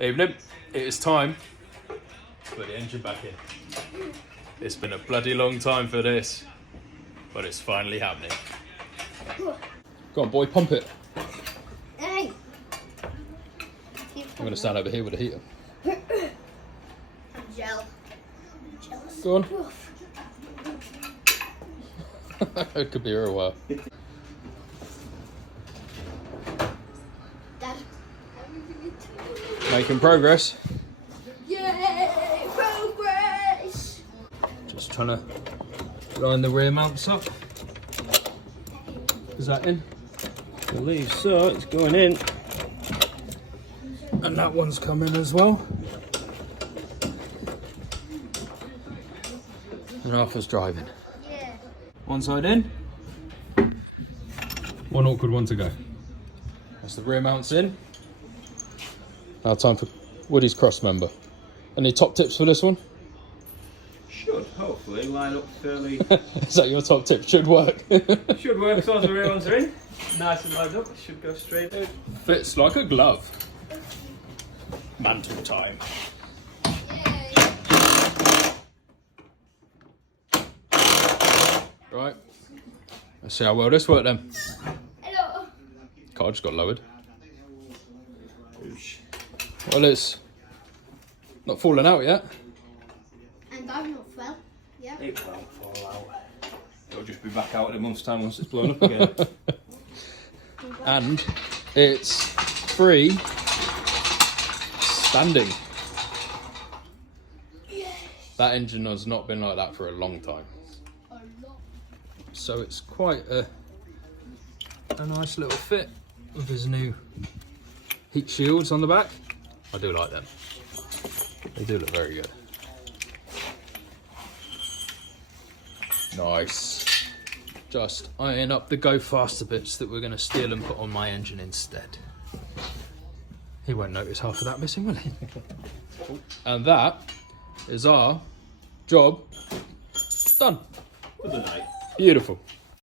Evening. It is time to put the engine back in. It's been a bloody long time for this, but it's finally happening. Go on, boy, pump it. Hey. I'm going to stand over here with the heater. I'm jealous. Go on. It could be here a while. Dad. Making progress. Yay! Progress! Just trying to line the rear mounts up. Is that in? I believe so, it's going in. And that one's coming as well. And Arthur's driving. Yeah. One side in. One awkward one to go. That's the rear mounts in. Now time for Woody's cross member. Any top tips for this one? Should hopefully line up fairly. Is that your top tip? Should work. Should work as long as the rear ones are in. Nice and lined up, should go straight in. Fits like a glove. Mantle time. Yay! Right. Let's see how well this worked then. Hello. Car just got lowered. Well, it's not falling out yet. And I've not fell. Yeah. It won't fall out. It'll just be back out in a month's time once it's blown up again. And it's free standing. That engine has not been like that for a long time. So it's quite a nice little fit with his new heat shields on the back. I do like them. They do look very good. Nice. Just iron up the go faster bits that we're going to steal and put on my engine instead. He won't notice half of that missing, will he? And that is our job done. For the night. Beautiful.